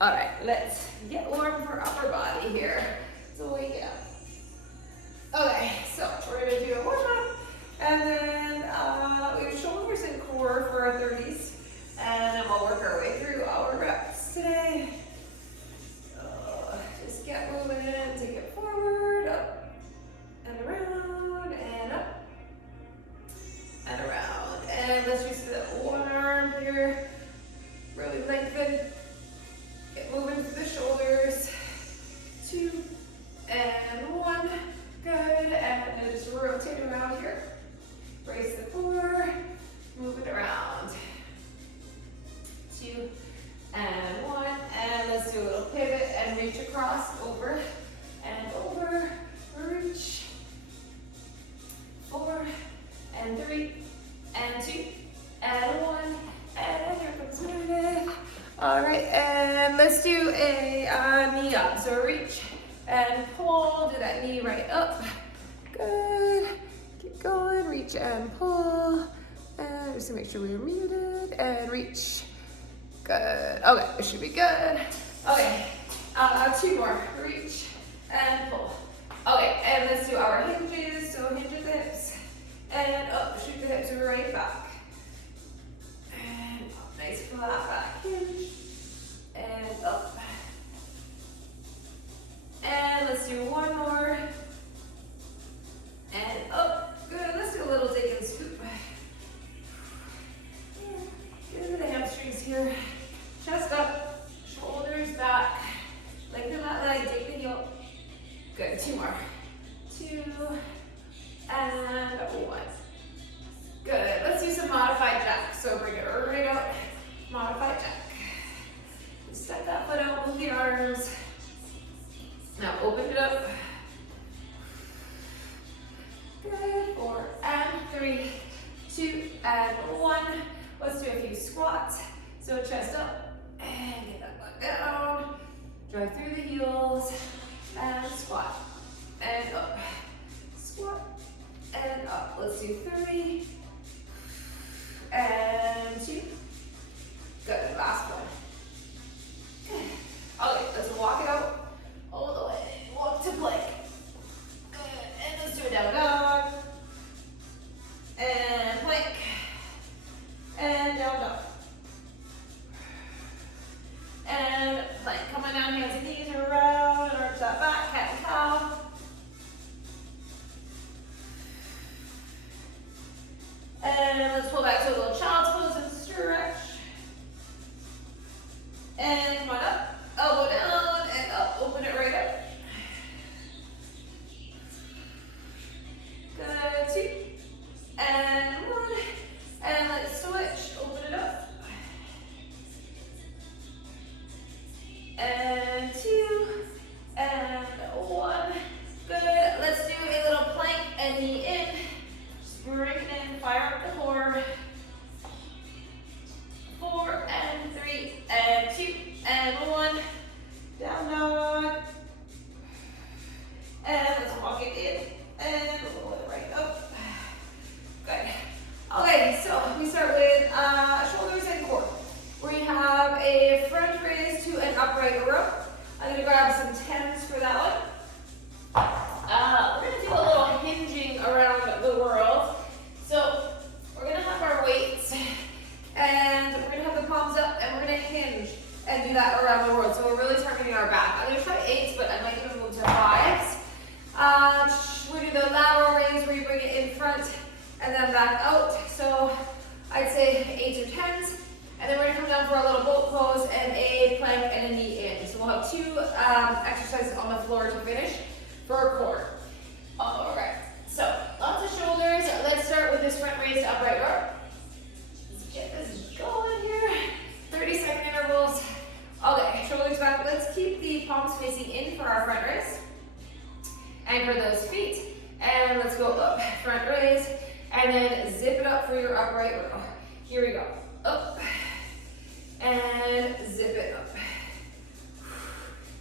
All right, let's get warm for upper body here. So wake it up. Okay, so we're gonna do a warm up, and then we have shoulders and core for our 30s, and then we'll work our way through our reps today. Just get moving, take it forward, up, and around, and up, and around. And let's just do one arm here, really lengthen. Get moving through the shoulders. 2 and 1. Good. And then just rotate around here. Brace the core. Move it around. 2 and 1. And let's do a little pivot and reach across. Over and over. Reach. 4 and 3 and 2 and 1. And here comes Meredith. All right, and let's do a knee up. So reach and pull. Do that knee right up. Good. Keep going. Reach and pull. And just to make sure we're muted. And reach. Good. Okay, it should be good. Okay, 2 more. Reach and pull. Okay, and let's do our hinges. So hinge the hips. And up. Shoot the hips right back. And up. Nice flat back hinge. And up. And let's do one more. And up. Good. Let's do a little dig and scoop. Get into the hamstrings here. Chest up. Shoulders back. Lengthen that leg. Take the heel. Good. 2 more. 2 and 1. Good. Let's do some modified jack. So bring it right out. Modified jack. Step that foot out, move the arms. Now open it up. Good. 4 and 3, 2 and 1. Let's do a few squats. So chest up and get that butt down. Drive through the heels and squat and up. Squat and up. Let's do 3 and 2. Good. Last one. Okay, let's walk it out all the way. Walk to plank. Good. And let's do a down dog. And plank. And down dog. And plank. Come on down, hands and knees around. And arch that back, cat and cow. And let's pull back to a little child's pose and stretch. And come on up, elbow down, and up, open it right up. Good, 2, and 1, and let's switch, open it up. And 2, and 1, good. Let's do a little plank and knee in. Just bring it in, fire up the core. 4 and 3 and 2 and 1. Down dog. And let's walk it in and roll it right up. Good. Okay, so we start with shoulders and core. We have a front raise to an upright row. I'm gonna grab some 10s for that one. We're gonna do a little hinging around the world. So we're gonna have our weights. And we're going to have the palms up and we're going to hinge and do that around the world. So we're really targeting our back. I'm going to try 8s, but I might even move to 5s. We do the lateral raise where you bring it in front and then back out. So I'd say 8s or 10s. And then we're going to come down for a little boat pose and a plank and a knee in. So we'll have 2 exercises on the floor to finish for our core. All right. So lots of shoulders. Let's start with this front raise to upright row. Get this going here. 30-second intervals. Okay, shoulders back. Let's keep the palms facing in for our front raise. Anchor those feet. And let's go up. Front raise. And then zip it up for your upright row. Here we go. Up. And zip it up.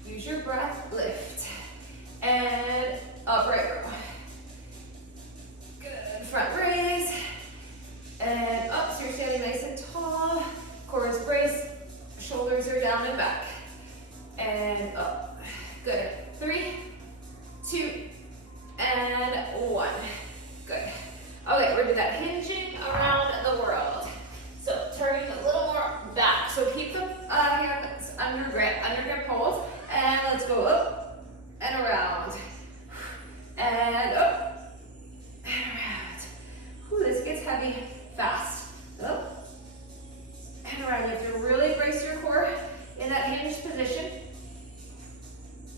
Use your breath. Lift. And upright row. Good. Front raise. And up, so you're standing nice and tall. Core is braced. Shoulders are down and back. up. Good. 3, 2, and 1. Good. Okay, we're gonna do that hinging around the world. So turning a little more back. So keep the hands under grip hold, and let's go up and around, and up and around. Ooh, this gets heavy fast. Up and around. You have to really brace your core in that hinged position.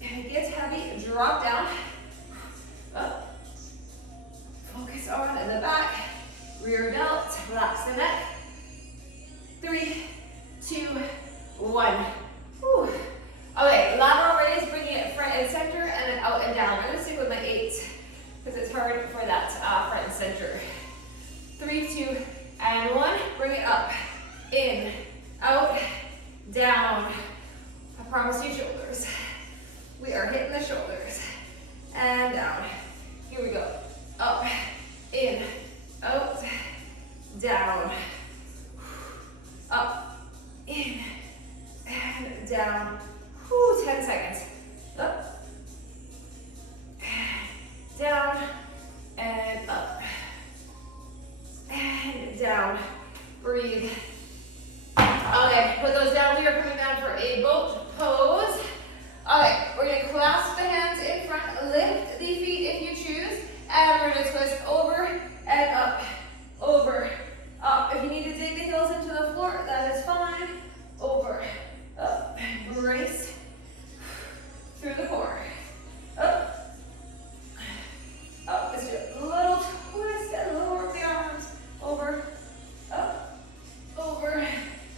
And it gets heavy, drop down, up. Focus on in the back, rear delt, relax the neck. 3, 2, 1. Whew. Okay, lateral raise, bringing it front and center, and then out and down. I'm gonna stick with my 8 because it's hard for that front and center. 3, 2, and 1. Bring it up, in, out, down. I promise you shoulders. We are hitting the shoulders. And down. Here we go. Up, in, out, down. Up, in, and down. Whew, 10 seconds. Up, down, and up, and down. Breathe. Okay, put those down. We are coming down for a boat pose. Okay, we're going to clasp the hands in front, lift the feet if you choose, and we're going to twist over and up, over, up. If you need to dig the heels into the floor, that is fine. Over, up, brace through the core. Up, up. Let's do a little twist and lower the arms. Over, up, over,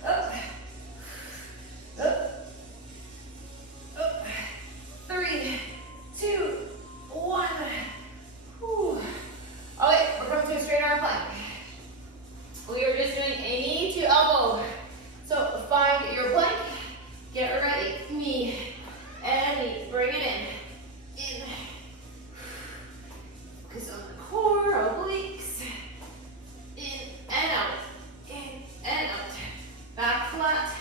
up, up. 3, 2, 1. Whew. Okay, we're coming to a straight arm plank. We are just doing a knee to elbow. So find your plank, get ready, knee and knee, bring it in, focus on the core, obliques, in and out, back flat,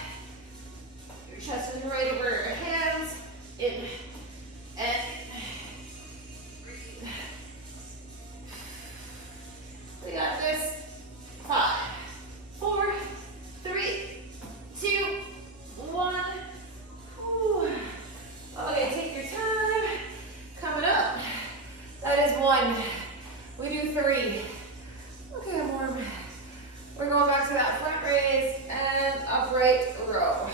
your chest is right over your hands, in and breathe. We got this. 5, 4, 3, 2, 1. Whew. Okay, take your time. Coming up. That is 1. We do 3. Okay, I'm warm. We're going back to that front raise and upright row.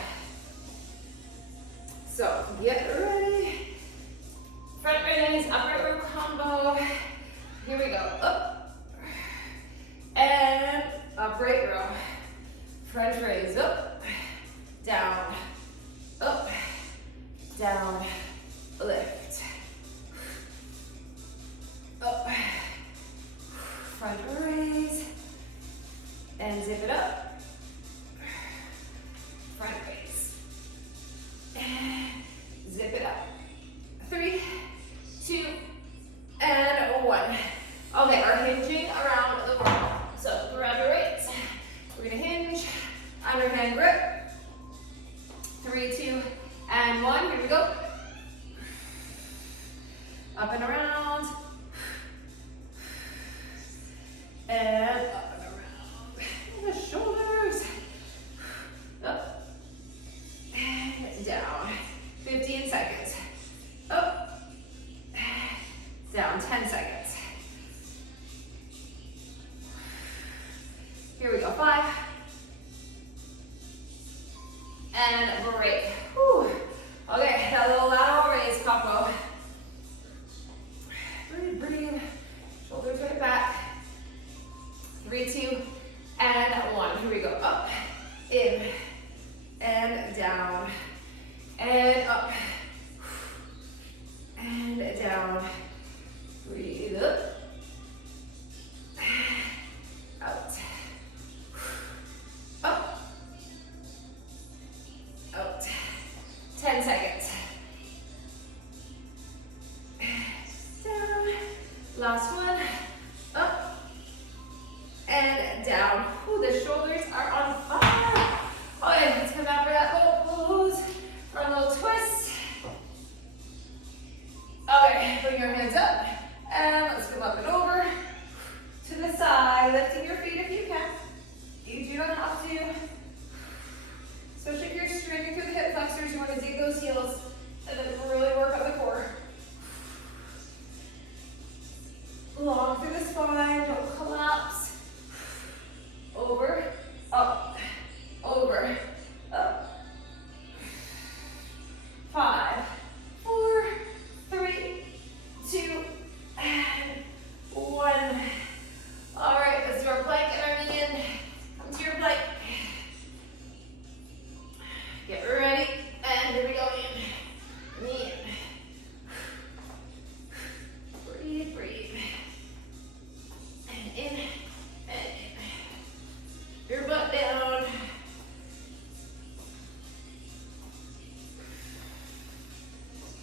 So get ready. Front raise, upright row combo. Here we go. Up. And upright row. Front raise, up, down, lift. Up, front raise, and zip it up. Front raise, and zip it up. 3, 2, and 1. Okay, we're hinging around the world. So grab your weights. We're gonna hinge, underhand grip. 3, 2, and 1. Here we go. Up and around. And up and around. The shoulders. Up and down. 15 seconds. Up, down, 10 seconds. Here we go, 5. And break. Whew. Okay, that little lateral raise combo. Breathe, breathe. Shoulders right back. 3, 2, and 1. Here we go. Up, in, and down, and up, and down. Breathe up, out, up, out. 10 seconds. Down. Last one. Up and down. Ooh, the shoulders are on fire. Okay, let's come out for that boat pose. For a little twist. bring your hands up, and let's come up and over to the side, lifting your feet if you can. You do not have to, especially if you're straining through the hip flexors, you want to dig those heels and then really work on the core. Long through the spine, don't collapse. Over, up, over, up. 5, 4, 3, 2, and 1. All right, let's do our plank and our knee in. Come to your plank. Get ready, and here we go, in. Knee in. Breathe, breathe. And in, and in. Your butt down.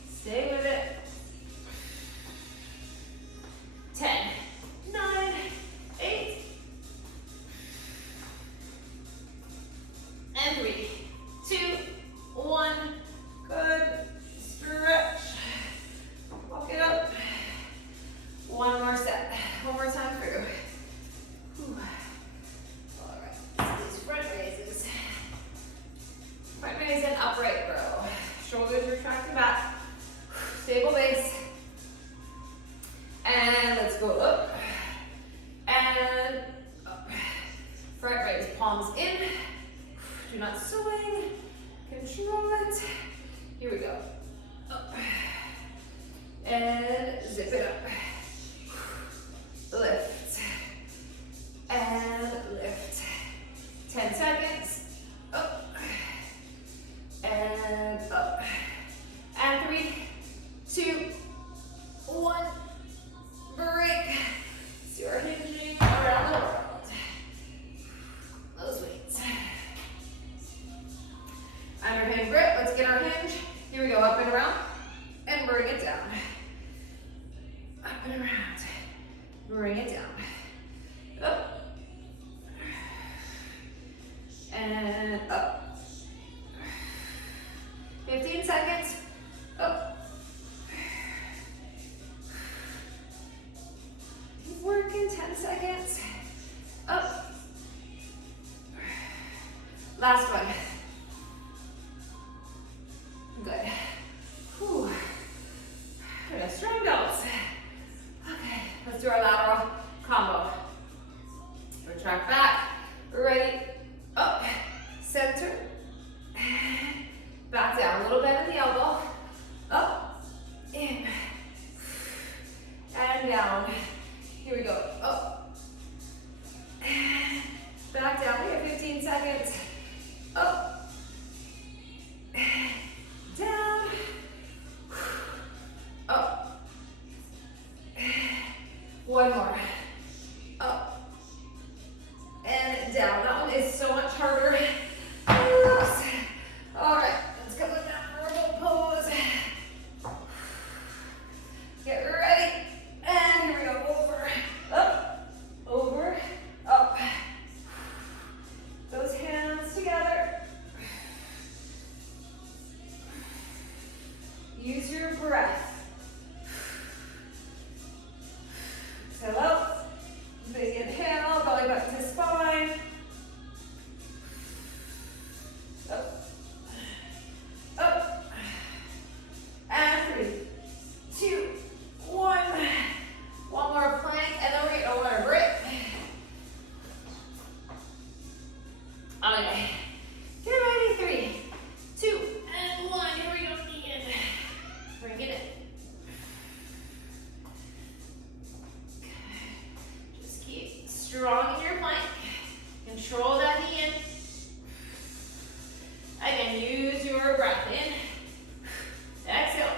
Stay with it. 10, 9, 8, and 3, 2, 1. Good. Stretch. Walk it up. One more set. One more time through. Whew. All right. These front raises. Front raise and upright row. Shoulders retracting back. Stable base. And let's go up. And up. Front raise. Palms in. Do not swing. Control it. Here we go. Up. And zip it up. Lift. And lift. 10 seconds. Up. And up. And 3, 2, 1. Break. So you're hinging around the world. Those weights. Underhand grip. Let's get our hinge. Here we go. Up and around. And bring it down. Up and around. Bring it down. Up. And up. 15 seconds. Up. Keep working. 10 seconds. Up. Last one. Good. Whew. We got strong delts. Okay, let's do our lateral combo. Retract back. Ready. Up. Center. Back down. A little bend in the elbow. Up. In. And down. Here we go. Up. Back down. We have 15 seconds. Up. Down. Up. One more. Up. And down. That one is so much harder. Oops. All right. Let's go down for a little pose. Get ready. And here we go. Over. Up. Over. Up. Those hands together. Use your breath. Exhale out. Big inhale, belly button to spine. Up. Up. And 3, 2, 1. One more plank, and then we're going to want to break. Okay. Get ready. 3, 2, and 1. Here we go. Knee in. Bring it in. Just keep strong in your plank. Control that knee in. Again, use your breath in. Exhale.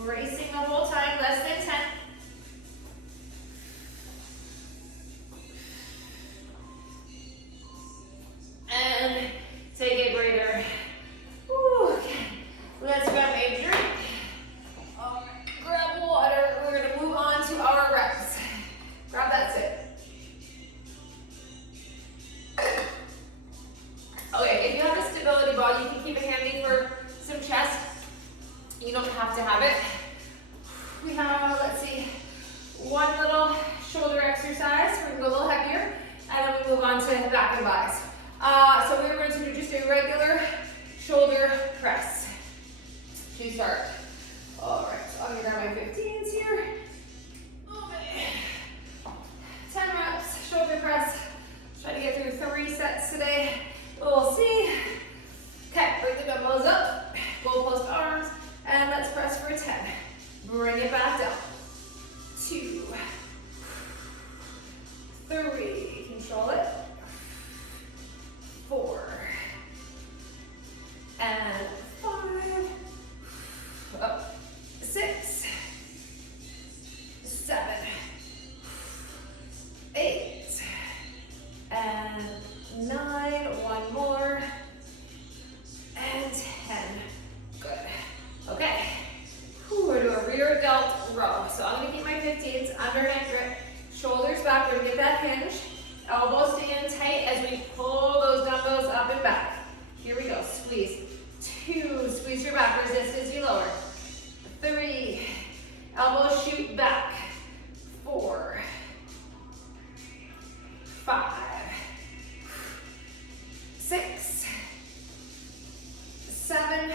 Bracing the whole time, less than 10. And take a breather. Whew, okay. Let's grab a drink. All right, grab water. We're going to move on to our reps. Grab that sit. Okay, if you have a stability ball, you can keep it handy for some chest. You don't have to have it. We have, let's see, one little shoulder exercise. We're gonna go a little heavier, and then we move on to back and buys. So we're going to do just a regular shoulder press to start. All right, so I'm gonna grab my 15s here. Okay. 10 reps, shoulder press. Try to get through 3 sets today. We'll see. Okay, bring the dumbbells up, goalpost arms, and let's press for 10. Bring it back down. 2, 3, control it. 4, and 5, up, 6, 7, 8, and 9, one more, and 10. Good. Okay. We're doing a rear delt row. So I'm going to keep my 15s under neck grip, shoulders back. We're going to get that hinge. Elbows stay in tight as we pull those dumbbells up and back. Here we go. Squeeze. 2. Squeeze your back. Resist as you lower. 3. Elbows shoot back. 4. 5. 6. 7.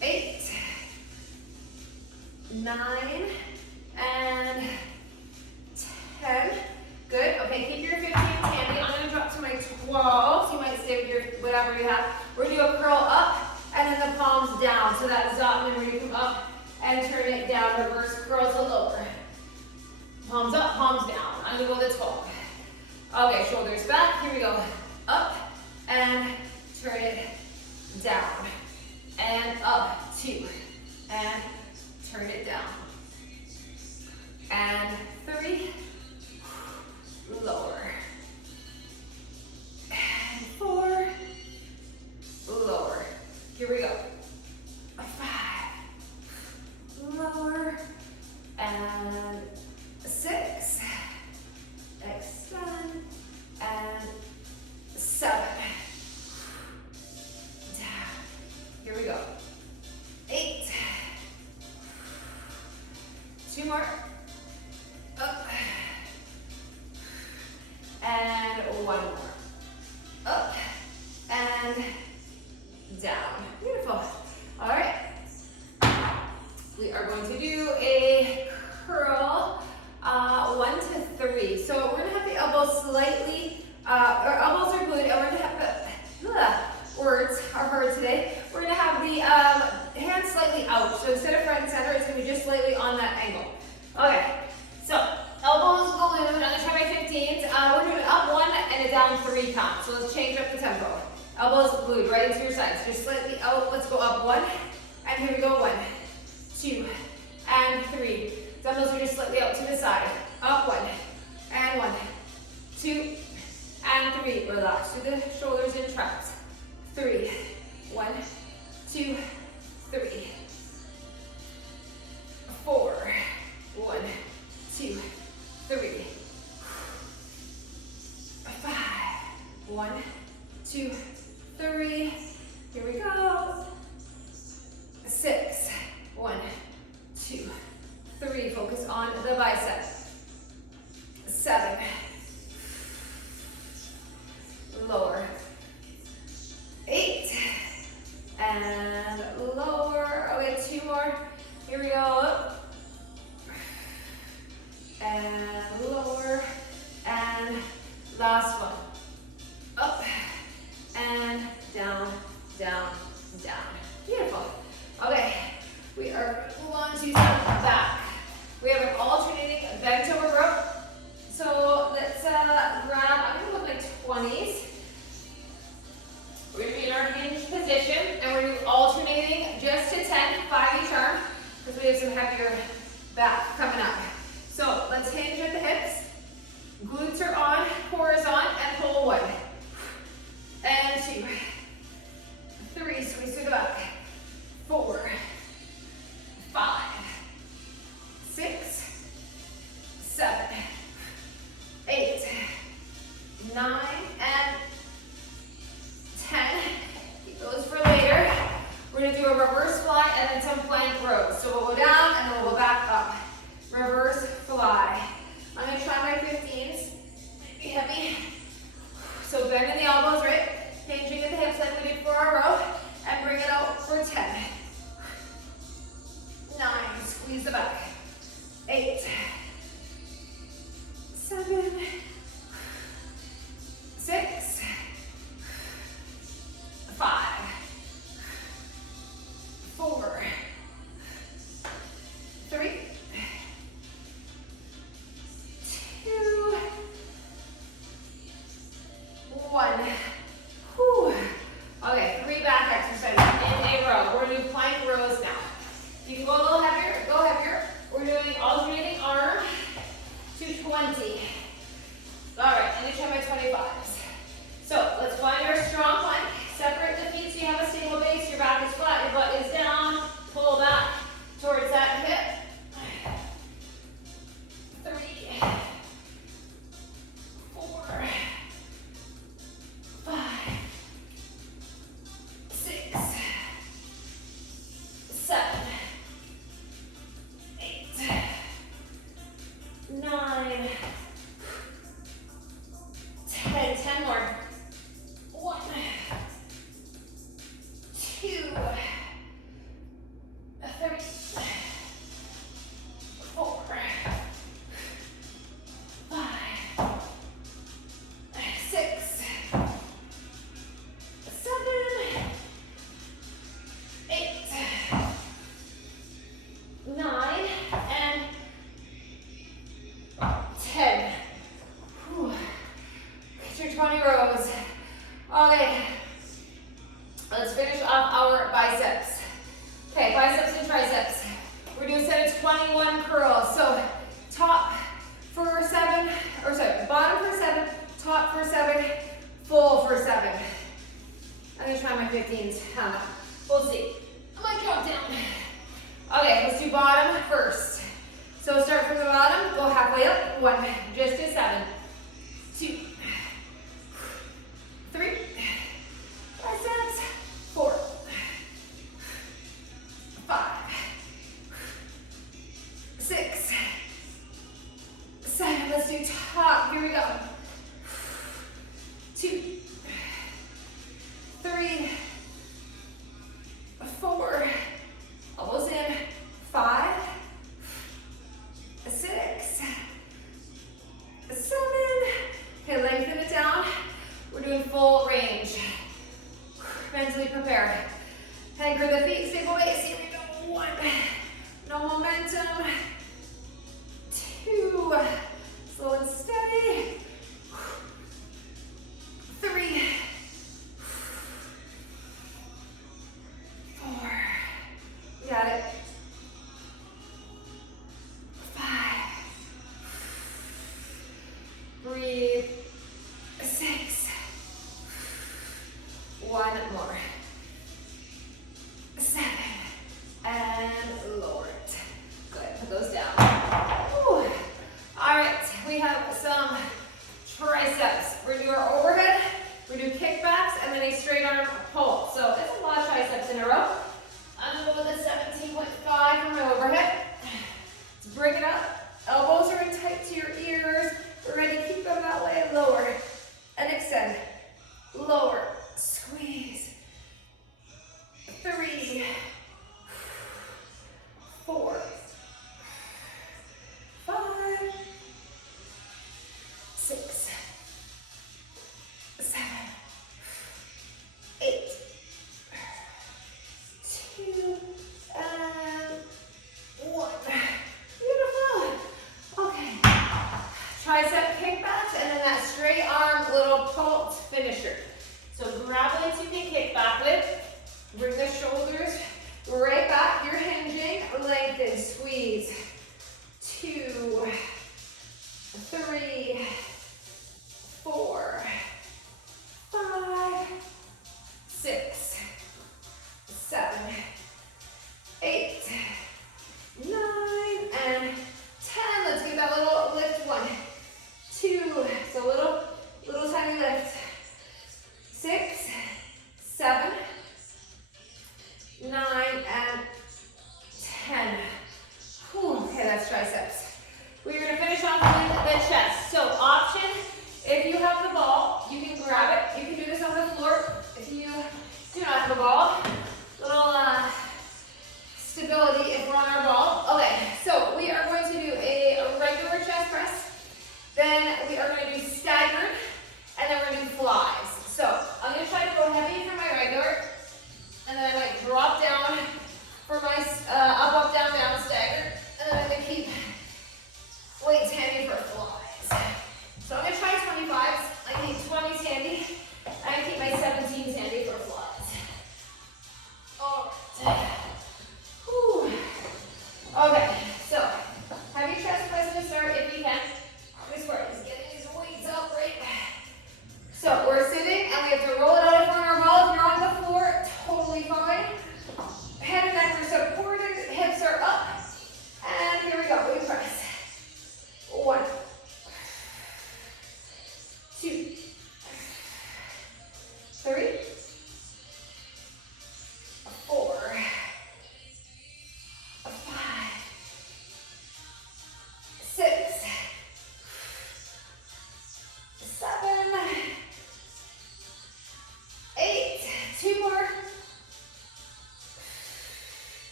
8. 9. And 10. Good. Okay, keep your 15s handy. I'm going to drop to my 12. You might stay with your whatever you have. We're going to do a curl up and then the palms down. So that's Zottman where you come up and turn it down. Reverse curl to lower. Palms up, palms down. I'm going to go to 12. Okay, shoulders back. Here we go. Up and turn it down. And up. 2. And turn it down. And 3. Lower. And 4. Lower. Here we go. 5. Lower. And 6. Extend. And 7. Down. Here we go. 8. 2 more. Up. And 1 more. Up and down. Beautiful. All right. We are going to do a curl 1 to 3. So we're going to have the elbows slightly, our elbows are glued, and we're going to have the words are heard today. We're going to have the hands slightly out. So instead of front and center, it's going to be just slightly on that angle. Okay. So elbows glued. I'm going to try my 15s. We're doing up 1 and a down 3 count. So let's change up the tempo. Elbows glued right into your sides. Just slightly out. Let's go up 1. And here we go. 1, 2, and 3. Dumbbells are just slightly out to the side. Up 1, and 1, 2, and 3. Relax through the shoulders and traps. 3, 1, 2, 3. 4, 1, 2, 3. 5, 1, 2, 3. Here we go. 6, 1, 2, 3. Focus on the bicep. 7. Lower. 8. And lower. Okay, 2 more. Here we go. Up. And lower. And last one. Up. And down, down, down. Beautiful. Okay. We are moving on to some back. We have an alternating bent over rope. So let's grab, I'm going to look like 20s. We're going to be in our hinge position, and we're going to be alternating just to 10, 5 each arm, because we have some heavier back coming up. So let's hinge at the hips. Glutes are on, core is on, and pull 1. And 2. 3, squeeze through the back. 4. 5. 6. 7. 8. 9. And 10. Keep those for later. So bending the elbows, right? Hinging at the hips like we did for our row. And bring it out for 10. 9, squeeze the back. 8, 7, 6, 5, 4, 3, 2, 1. Whew. Okay, 3 back exercises in a row. We're doing plank rows now. If you can go a little heavier, go heavier. We're doing alternating arm to 20. All right, anytime my 25s. So let's find our strong plank. Separate the feet so you have a stable base. Your back is flat, your butt is down. Pull back towards that hip. 3, 4, 5, 6, 7, 8, 9, 10. 10 more. 1, 2, 3, 4, 5, 6, 7, 8, 9, and 10. Whew. Get your 20 rows. Okay, let's finish off our biceps. Okay, biceps and triceps. We're doing a set of 21 curls. So top for 7, or sorry, bottom for 7, top for 7, full for 7. I'm gonna try my 15s. I don't know. We'll see. I might drop down. Okay, let's do bottom first. So start from the bottom, go halfway up. 1, just to 7. 2, 3, biceps. 4, 5, 6, 7. Let's do top. Here we go. 2, 3, 4, almost in. 5, 6, 7. Okay, lengthen it down. We're doing full range. Mentally prepare. Anchor the feet, stable base. Here we go. 1. No momentum. 2. Slow and steady. 3. 4. We got it. 5. Breathe. 6. 1 more. 7. And lower it. Good. Put those down. Whew. All right. We have some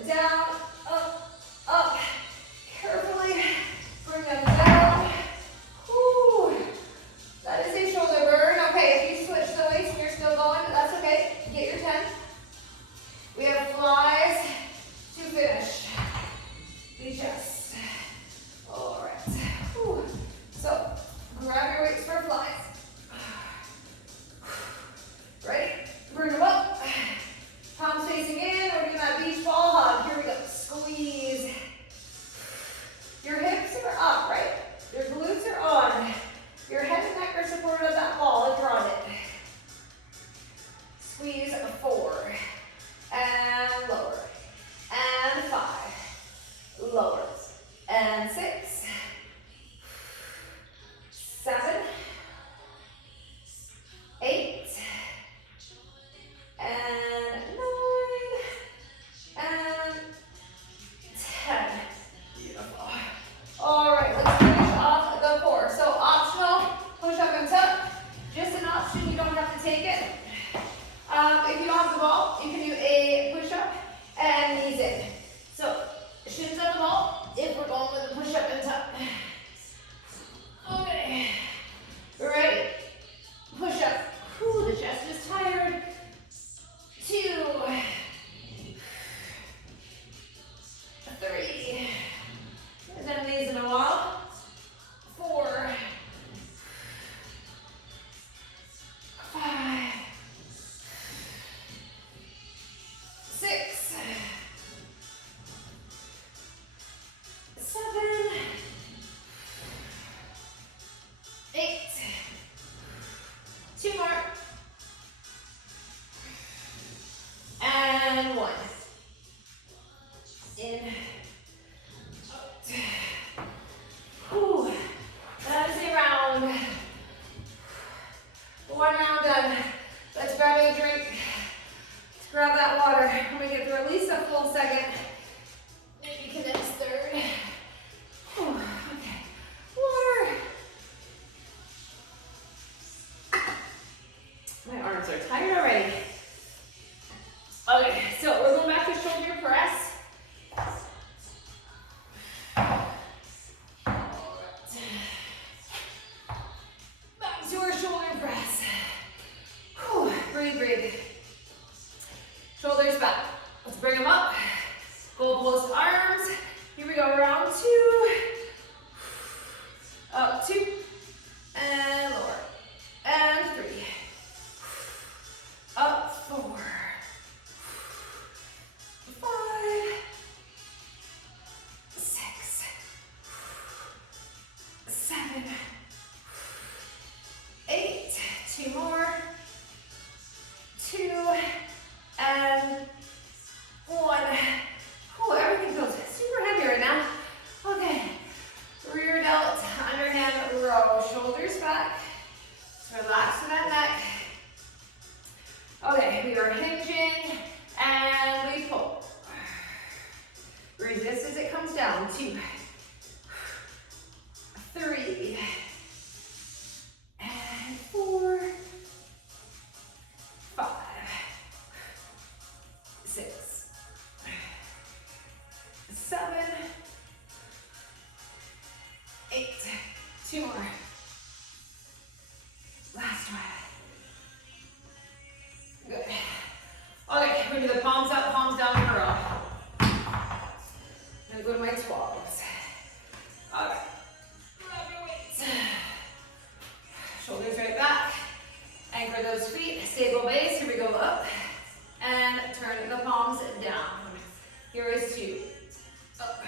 down, up, up. Carefully bring them down. Whew. That is a shoulder burn. Okay, if you switch the weights and you're still going, that's okay. Get your 10. We have flies to finish the chest. All right. Whew. So grab your weights for flies. Ready? Bring them up. Palms facing in. We're doing that beach ball hug. Here we go. Squeeze. Your hips are up, right? Your glutes are on. Your head and neck are supported of that ball if you're on it. Squeeze 4. And lower. And 5. Lower. And 6. 7. 8. And 9. And 10. Beautiful. All right, let's finish off the 4. So optional, push up and tuck. Just an option, you don't have to take it. If you don't have the ball, you can do a push up and knees in. So shins on the ball if we're going with a push up and tuck. Okay, ready? Push up. Whew, the chest is tired. 2, 3. Haven't done these in a while. 4, 5, 6, 7, 8. 2 more. And 1. In. Out. Whew. That is a round. 1 round done. Let's grab a drink. Let's grab that water. I'm going to get through at least a full second. Maybe condense third. Whew. Okay. Water. My arms are tired already. Okay, so we're going back to shoulder press. Back to our shoulder press. Whew. Breathe, breathe. Shoulders back. Let's bring them up. Goalpost arms. Here we go, round 2. Up 2. And lower. And 3. Up 4. 5, 6, 7, 8. 2 more. 2 and 1. Ooh, everything feels super heavy right now. Okay. Rear delt, underhand row. Shoulders back. Just relax in that neck. Okay, we are hinging and we pull. Resist as it comes down. 2, 3, and 4, 5, 6, 7, 8. 2 more. Last one. Good. Okay, we're going to do the palms up, palms down in a row. I'm going to go to my 12s. All right. Grab your weights. Shoulders right back. Anchor those feet. Stable base. Here we go up. And turn the palms down. Here is 2. Up.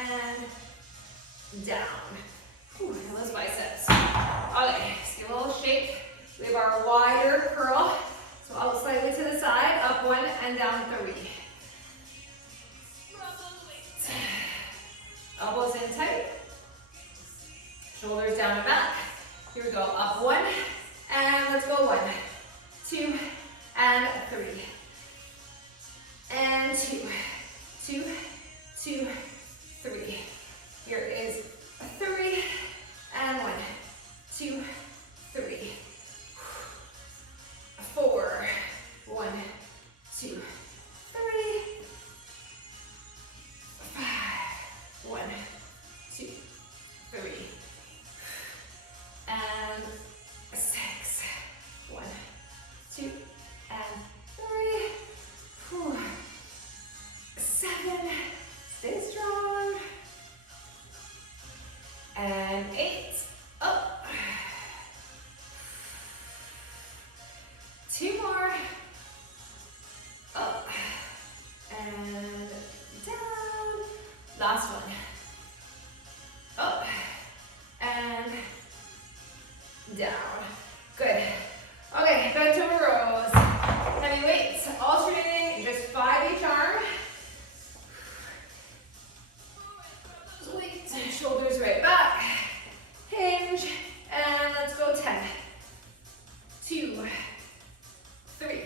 and down. Ooh, those biceps. Okay, let's give a little shake. We have our wider curl. So out slightly to the side, up 1 and down 3. Elbows in tight. Shoulders down and back. Here we go, up 1, and let's go 1, 2, and 3. And 2, 2, 2, 3. Here is 3, and 1, 2, 3. 4, 1, 2, 3. 5, 1, 2, 3. And 6, 1, 2, and 3. Whew. 7, stay strong. And 8, up. 2 more. Up. And down. Last one. Up. And down. Good. Okay, bent over rows. Heavy weights, alternating, just 5 each arm. Weight, shoulders right back. Hinge, and let's go 10. 2, 3,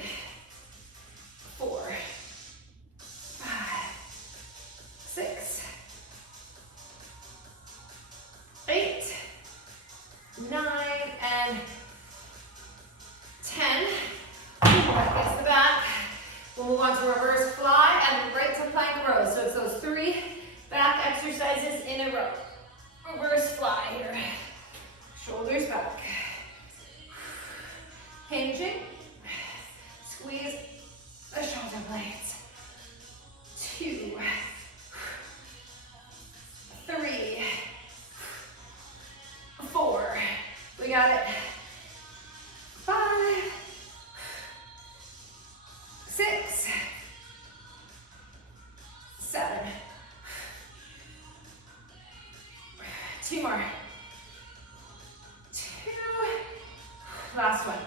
4, 5, 6, 8, 9, and 10. That gets the back. We'll move on to reverse fly and right to plank rows. So it's those 3 back exercises in a row. Reverse fly here. Shoulders back. Hinging. Squeeze the shoulder blades. 2, 3, 4. We got it. 5, 6, 7. 2 more. 2. Last one.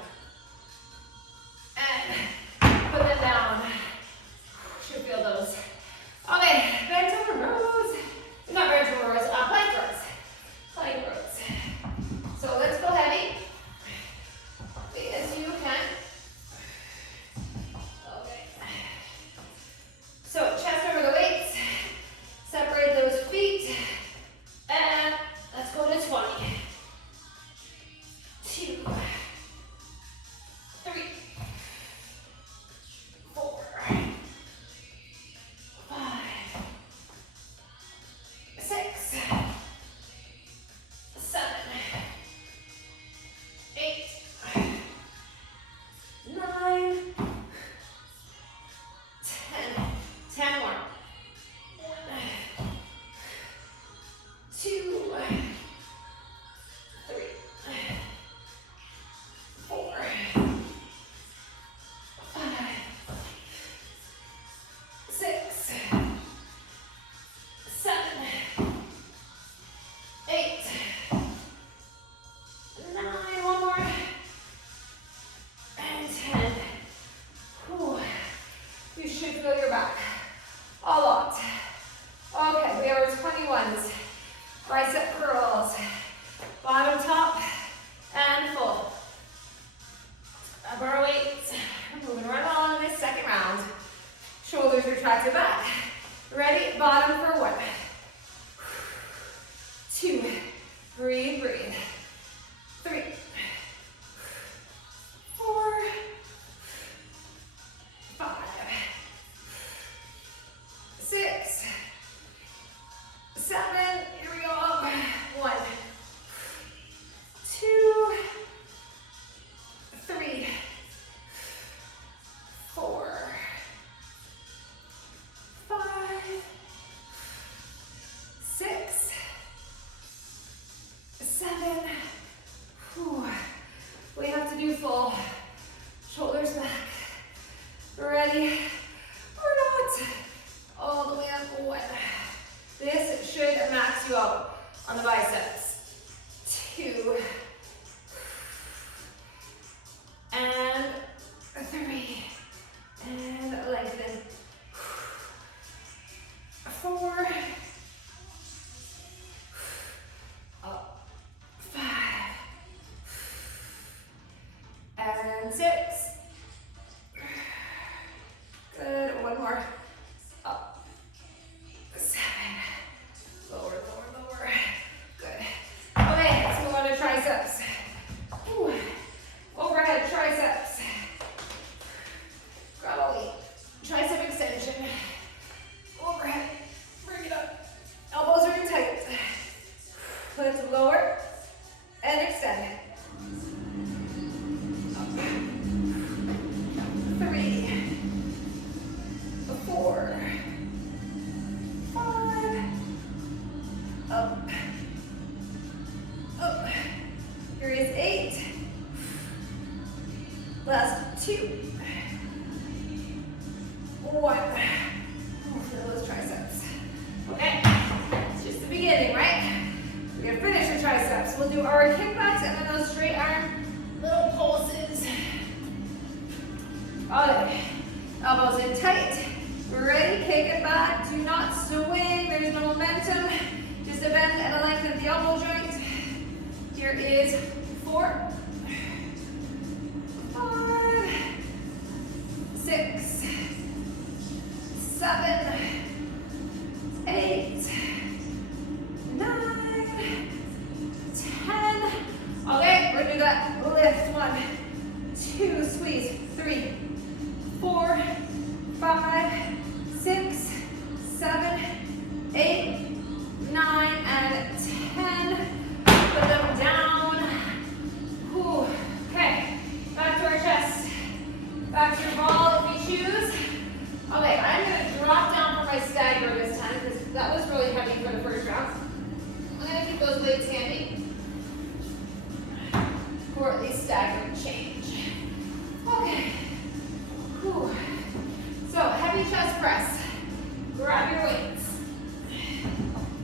And put them down. Should feel those. Okay, bent over rows. Not bent over rows, plank rows. Plank rows. So let's go heavy. Big as you can. Okay. So chest over the weights. Separate those feet. And let's go to max you out on the biceps. 2, and 3, and lengthen. 4, up, 5, and 6. Good, one more. Up, 7, lower, lower, lower. Good. Okay, let's move on to triceps. Ooh. Overhead triceps. Grab a weight. Tricep extension. Overhead. Bring it up. Elbows are in tight. Let's lower and extend. Up. 3, 4, 5. Up. Up. Here is 8. Last 2. 1. Oh, feel those triceps. Okay, it's just the beginning, right? We're gonna finish the triceps. We'll do our kickbacks and then those straight arm little pulses. Okay, elbows in tight. Ready, kick it back. Do not swing, there's no momentum. Just a bend and a length of the elbow joint. Here is 4, 5, 6, 7, 8, 9, 10. Okay, we're gonna do that lift. 1, 2, squeeze. 3, 4, 5, 6, 7, 8, 9, and 10. Put them down. Whew. Okay, back to our chest. Back to your ball if you choose. Okay, I'm gonna drop down for my stagger this time because that was really heavy for the first round. I'm gonna keep those weights handy for at least stagger change. Okay. Whew. So heavy chest press. Grab your weights.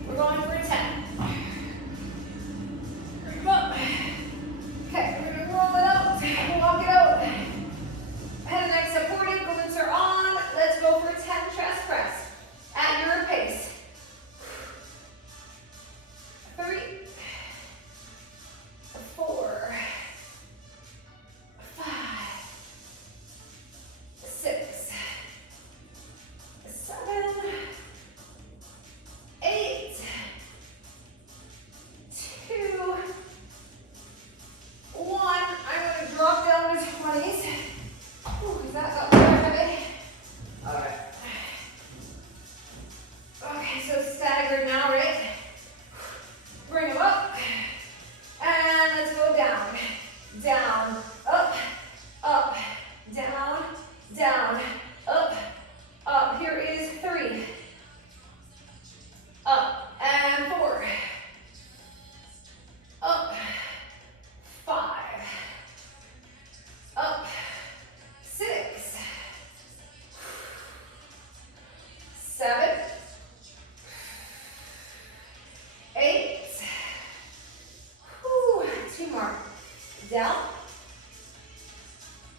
We're going for 10. Bring them up. Okay, we're gonna roll it out, walk it out. Head and neck supported, glutes are on. Let's go for 10 chest press at your pace. 3, 4, 5, 6, 7, 8, 2, 1. I'm going to drop down to 20s. Ooh, is that got more heavy? All right. Okay, so staggered now, right? Bring them up. And let's go down. Down, up, up, down, down, up, up. Here is 3. Up and 4. Up, 5. Up, 6. 7. 8. Whew, 2 more. Down.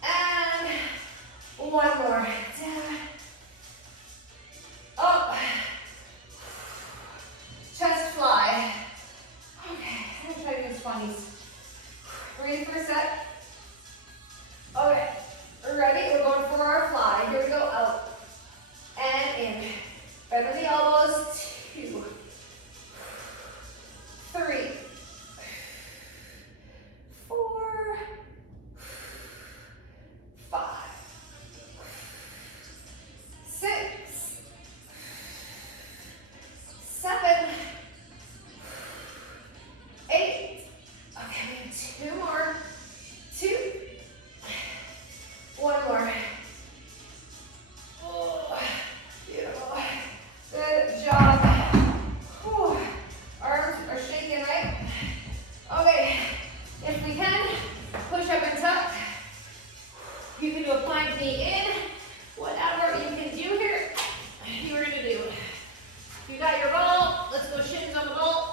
And 1 more. Down. Up. Chest fly. Okay, I'm gonna try to do 20s. Ready for a set? Okay, ready? We're going for our fly. Here we go, out and in. Bend the elbows. 2, 3, 4, 5, 6, 7, 8. Okay, 2 more. 2. 1 more. Oh, beautiful. Good job. Whew. Arms are shaking, right? Okay, if we can, push up and tuck. You can do a plank knee in. Whatever you can do here, you are gonna do. You got your ball, let's go shins on the ball.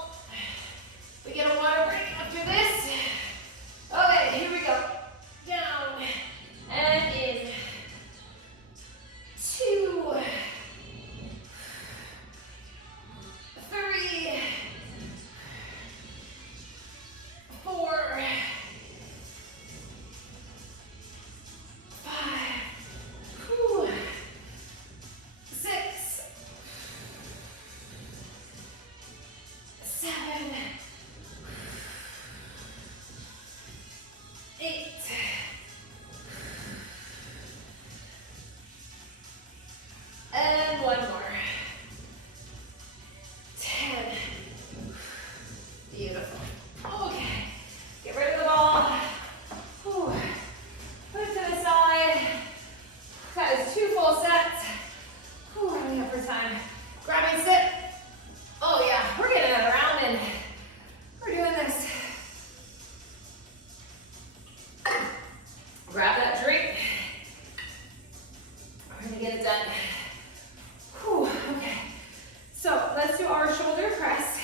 more shoulder press.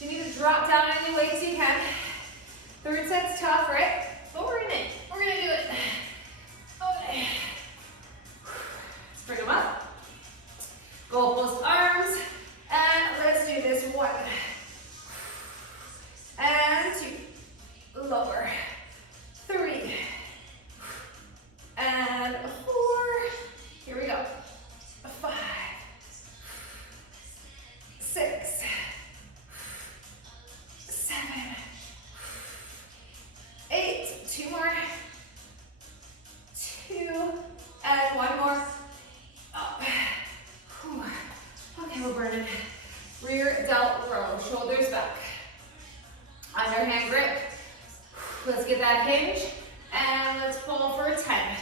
You need to drop down any way as you can. Third set's tough, right? But we're in it. We're gonna do it. Okay. Let's bring them up. Goalpost arms. And let's do this. 1. And 2. Lower. 3. And 4. Here we go. 5. 6. 7. 8. 2 more. 2. And 1 more. Up. Whew. Okay, we're burning. Rear delt row. Shoulders back. Underhand grip. Let's get that hinge. And let's pull for 10.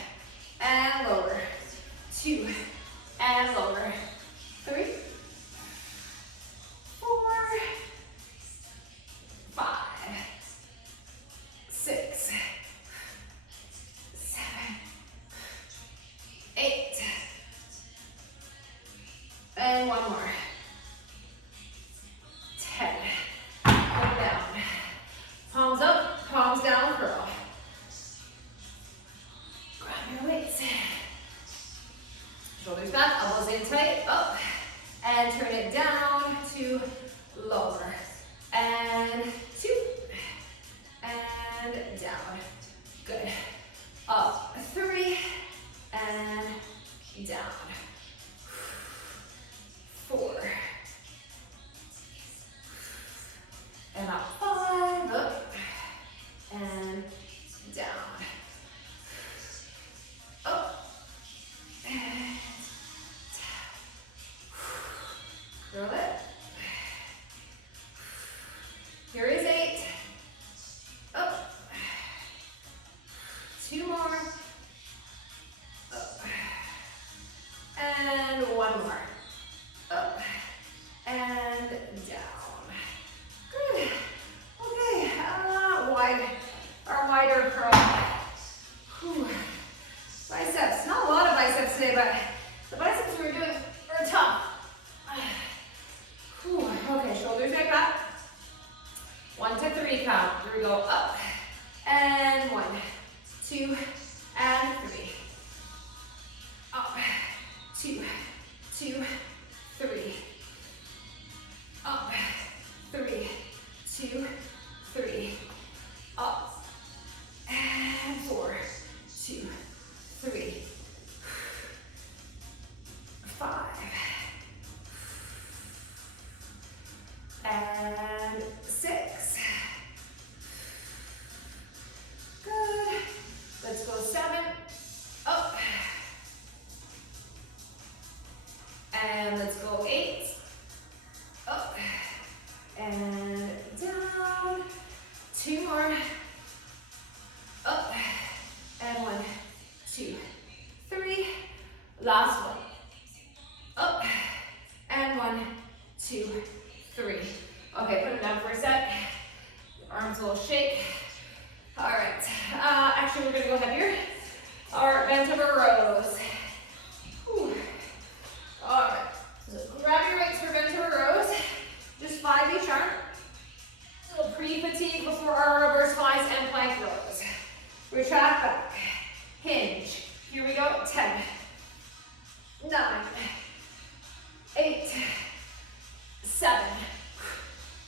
And lower. 2. And lower. 3. 4. 5. 6. 7. 8. And 1 more. 10. Come down. Palms up, palms down, curl. Grab your weights. Shoulders back, elbows in tight, up. And turn it down to lower. And 2. And down. Good. Up. 3. And down. 4. And up. 5. Up. And down. Up. And down. Curl it. Here is 8. Up. 2 more. Up. And 1 more. Up. And down. Good. Okay. Wide. Our wider curl. Whew. Biceps. Not a lot of biceps today, but the biceps we were doing are tough. Whew. Okay, shoulders back up. 1 to 3 count. Here we go. Up. And 1, 2, and 3. Up. 2, 2, 3. Up. 3, 2, 3. Up. And 4, 2, 3. 5. And 6. Good. Let's go 7. Up. And let's go 8. Up. And down. 2 more. Up. And 1, 2, 3. Last one. Up. And 1, 2, 3. Okay, put them down for a sec. Arms a little shake. All right. Actually, we're going to go heavier. Our bent over rows. Whew. All right. So grab your weights for bent over rows. Just 5 each arm. A little pre-fatigue before our reverse flies and plank rows. Retract back. Hinge. Here we go. 10, 9, 8, 7,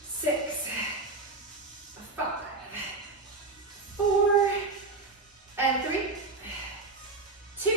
6, 5, 4, and 3, 2,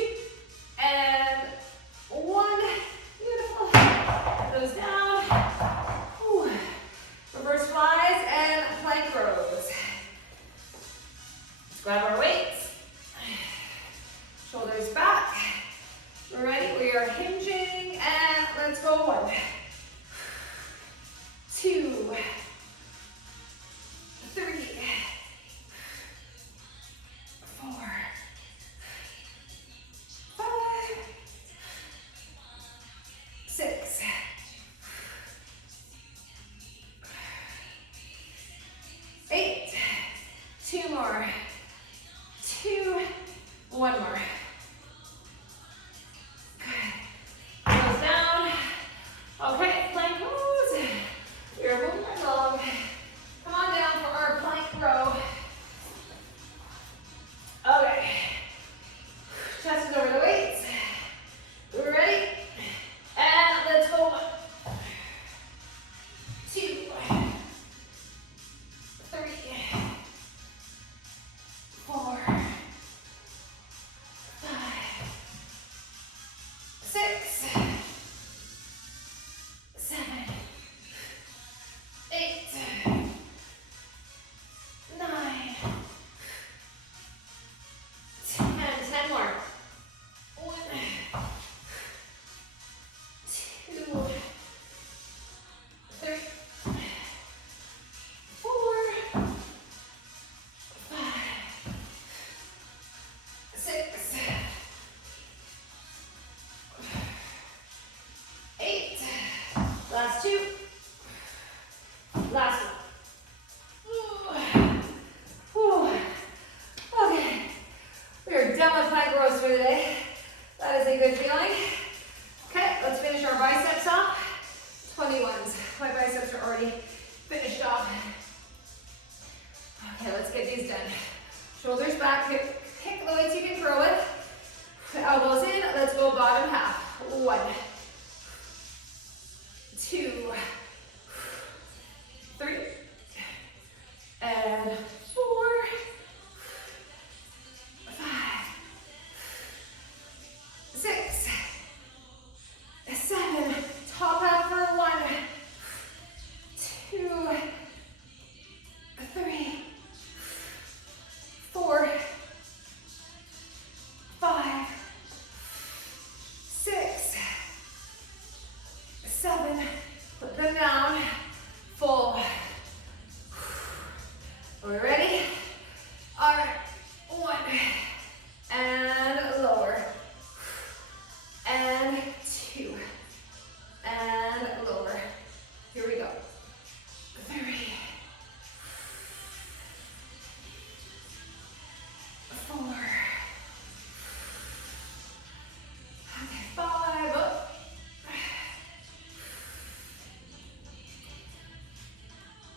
My biceps are already finished off. Okay, let's get these done. Shoulders back, pick the weights you can throw it. Elbows in, let's go bottom half. 1, 2, 3, and 4, 5, 6, 7, top half for 1, 2, 3, 4, 5, 6, 7, put them down, full. Are we ready? All right, 1, and lower, and 2, and lower. Here we go. 3, 4, okay, 5, up,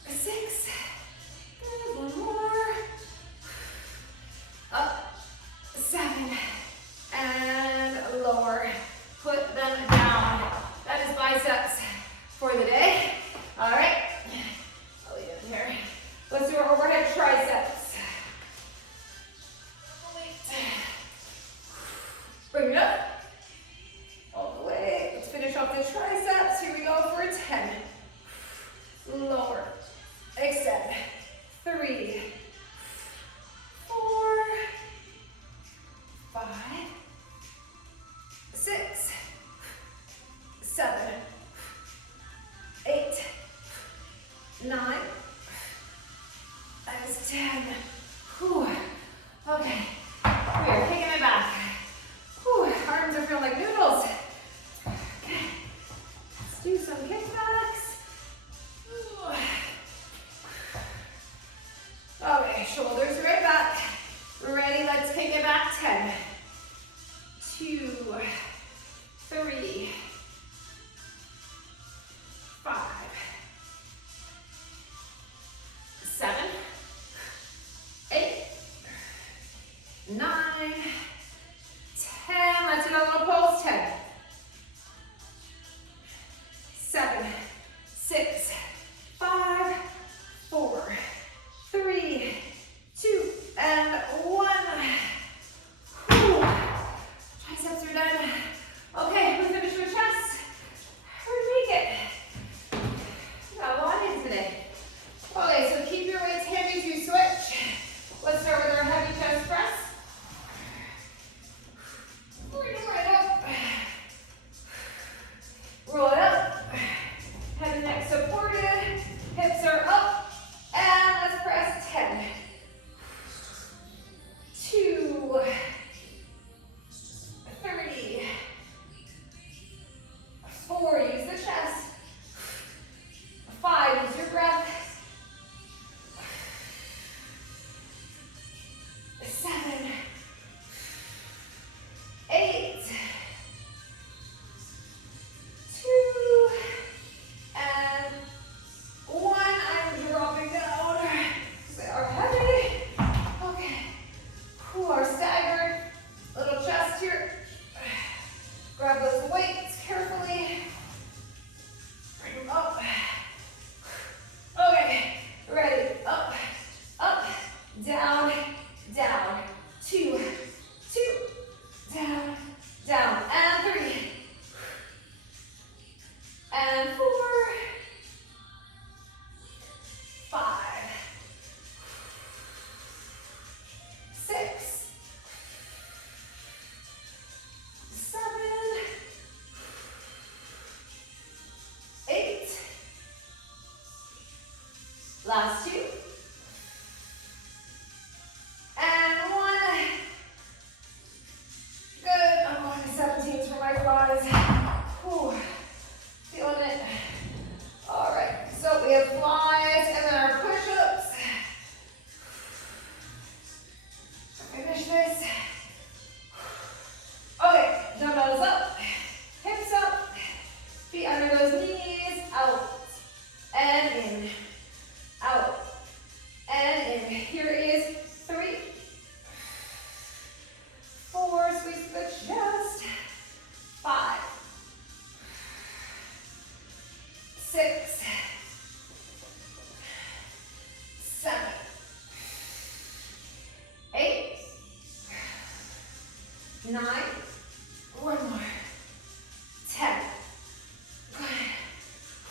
6, good, 1 more, up, 7, and lower, put them down. That is biceps for the day. All right, I'll leave it in here. Let's do our overhead triceps. Bring it up, all the way. Let's finish off the triceps. Here we go for 10. Lower, extend. 3, 4, 5, 6, 7, 8, 9, that is 10. Whew. Okay, we are kicking it back. Whew. Arms are feeling like noodles. Okay, let's do some kickbacks. Okay, shoulders right back. Ready, let's kick it back. 10, 2, 3, 5, 7, 8, 9, 10. Let's do a little pulse. 10, 7, 6, 5, 4, 3, 2, and 1. Whew. Triceps are done. Okay, we finish with chest. We make it. We got a lot in today. Okay, so keep your weights handy as you switch. Let's start with our heavy chest press. Bring it right up. Roll it up. Head and neck supported. Hips are up. And let's press 10. 2, 3, 4, use the chest. 5, use your breath. 7, 8, 2, and 1. I'm dropping down. They are heavy. Okay. Who are staggered. Little chest here. Grab those weights carefully. Bring them up. Okay. Ready. Up, up, down, down. 2, 2, down, down. And 3. And 4. 5, 6, 7, 8. Last 2. And 1. Good. I'm on 17s for my quads. Whew. Feeling it. All right. So we have flies and then our push-ups. Finish this. Okay, dumbbells up, hips up, feet under those knees, out. in, out, and in. Here is 3, 4, squeeze the chest, 5, 6, 7, 8, 9, one more, 10. Good.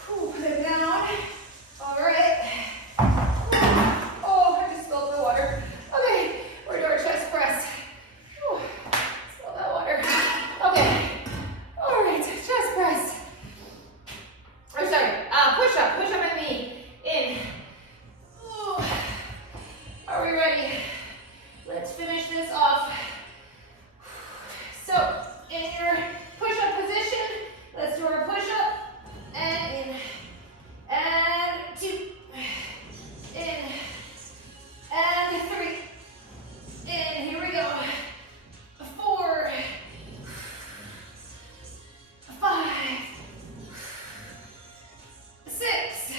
Whew, put it down. All right. Oh, I just spilled the water. Okay, we're doing our chest press. Whew, spill that water. Okay. All right, chest press. I'm sorry. Push up my knee. In. Ooh. Are we ready? Let's finish this off. So, in your push-up position, let's do our push-up, and in, and 2, in, and 3, in, here we go, 4, 5, 6,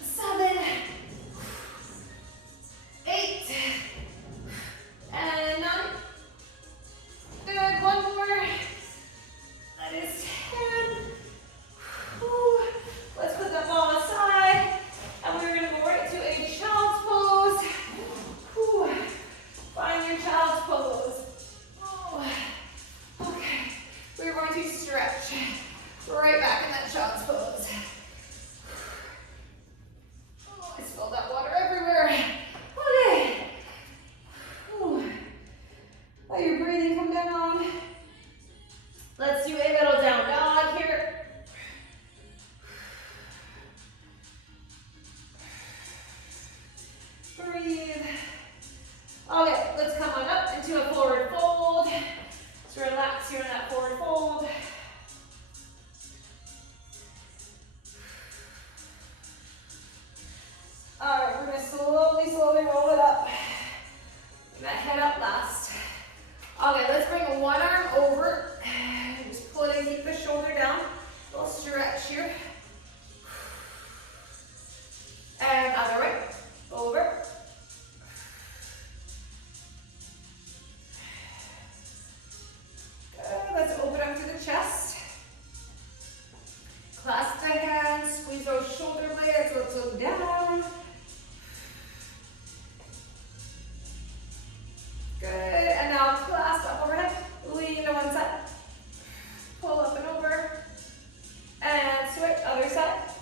7, 8, and 9. Good, one more. That is 10. Whew. Let's put that ball aside. And we're going to go right to a child's pose. Whew. Find your child's pose. Oh. Okay. We're going to stretch right back in that child's pose. Oh, I spilled that water everywhere. Okay. Whew. Let your breathing come down. Let's do a little down dog here. Breathe. Okay, let's come on up into a forward fold. Let's relax here in that forward fold. All right, we're going to slowly roll it up. Bring that head up last. Okay, let's bring one arm over. Just pull it in, keep the shoulder down. A little stretch here. And other way, over. Good, let's open up to the chest. Clasp the hands, squeeze those shoulder blades, let's look down. Good, and now clasp up overhead, lean to one side, pull up and over, and switch, other side.